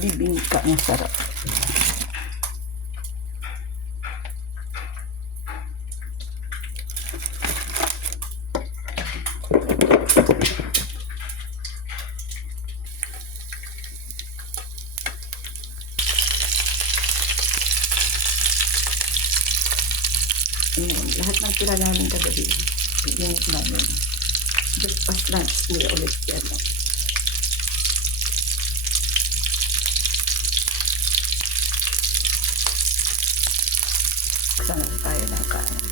Bibingka na sarap. Ayan, lahat ng tira namin kagabi. Iinit namin. Breakfast lunch nila ulit yan. Saan tayo ng kain?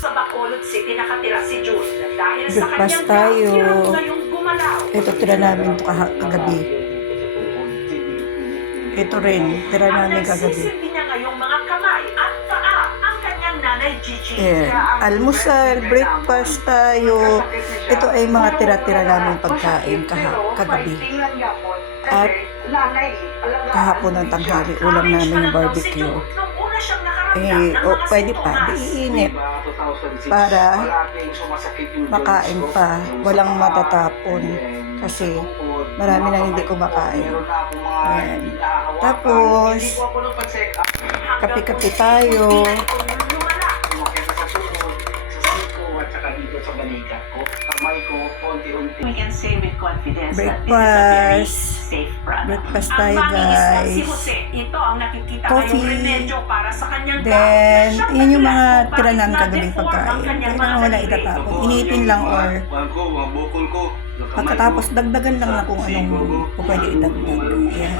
Sa Bacolod City nakatira si June dahil sa Breakfast kanyang tayo. hirap ngayong gumalaw. Ito tira namin ito kagabi. Ito rin, tira namin kagabi. Nagsisilbi niya ngayong mga kamay at paa ang kanyang nanay Gigi. Almusal, breakfast tayo. Ito ay mga tira-tira namin pagkain kagabi. At kahapon ng tanghali, ulam namin yung barbecue. Pwede pa, diinit para makain pa, walang matatapon kasi marami nang hindi kumakain. Ayan. Tapos kape-kape tayo. We can say with confidence Breakfast. safe product. Breakfast tayo, guys. Si Jose, ito ang nakikita Coffee. ngayong remedyo para sa kanyang Then, gout. yun yung mga tira namin Bakit kagabing na-deform pagkain. ang kanyang Kailangan mga wala daliri? itatapon. Iniipin lang or pagkatapos dagdagan lang na kung anong pwede idagdag. Yan.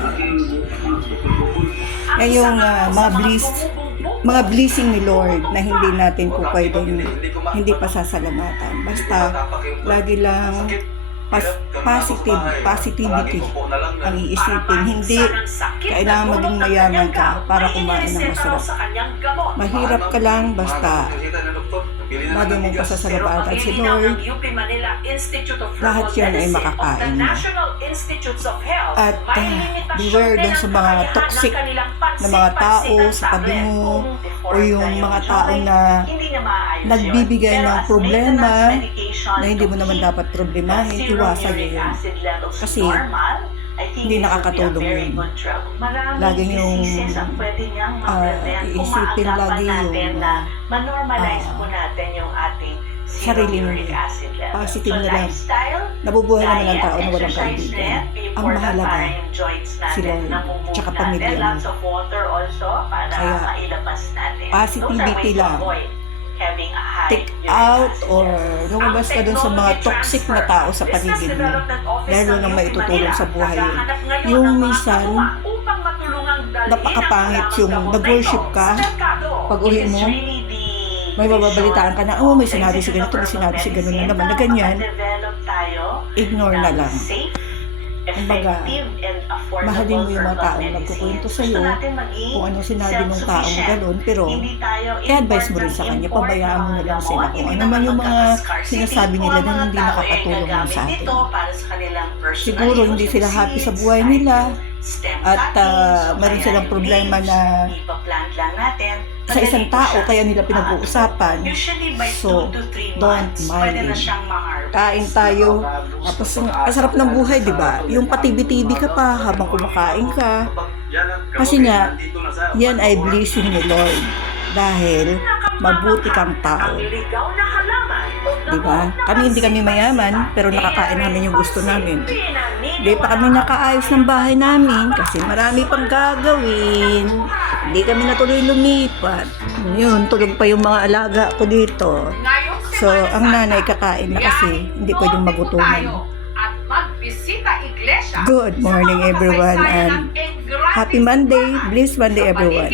Yan yung mga blessing ni Lord na hindi natin po pwedeng hindi pa sasalamatan. Basta lagi lang positivity ang iisipin. Hindi kailangan maging mayaman ka para kumain ng masarap. Mahirap ka lang basta lagi mong pasasalamatan si Lord. Lahat yan ay makakain mo. At beware dun sa mga toxic na mga tao sa tabi mo o yung mga tao na nagbibigay ng problema na hindi mo naman dapat problemahin, iwasan nyo yun. Kasi hindi nakakatulong yun. Laging yung iisipin lagi yung ma-normalize po natin yung ating sarili mo. Positive na lang. Nabubuhay naman ang tao na walang kaibigan. Ang mahalaga, sila tsaka pamilya mo. Kaya, positivity lang. Take out or lumabas ka dun sa mga toxic na tao sa paligid mo. Dahil walang maitutulong sa buhay yun. Yung minsan, napakapangit yung nag-worship ka, pag uwi mo, may mababalitaan ka na, oh, may sinabi si ganito, may sinabi si ganun na naman, na ganyan, ignore na lang. Kumbaga, mahalin mo yung mga taong nagkukwento sa'yo kung ano sinabi ng taong gano'n, pero i-advise mo rin sa kanya, pabayaan mo na lang sila kung ano man yung mga sinasabi nila na hindi nakakatulong mo sa atin. Siguro hindi sila happy sa buhay nila at meron silang problema na sa isang tao kaya nila pinag-uusapan. So, don't mind it. Kain tayo. Tapos, masarap ng buhay, di ba? Yung patibi-tibi ka pa habang kumakain ka. Kasi nga, yan ay blessing ni Lord. Dahil, mabuti kang tao. Di ba? Hindi kami mayaman, pero nakakain namin yung gusto namin. Hindi pa kami nakaayos ng bahay namin kasi marami pang gagawin. Hindi kami natuloy lumipat. Yun, tulog pa yung mga alaga ko dito. So, ang nanay kakain na kasi hindi pwedeng magutuman. Good morning everyone and happy Monday. Blessed Monday everyone.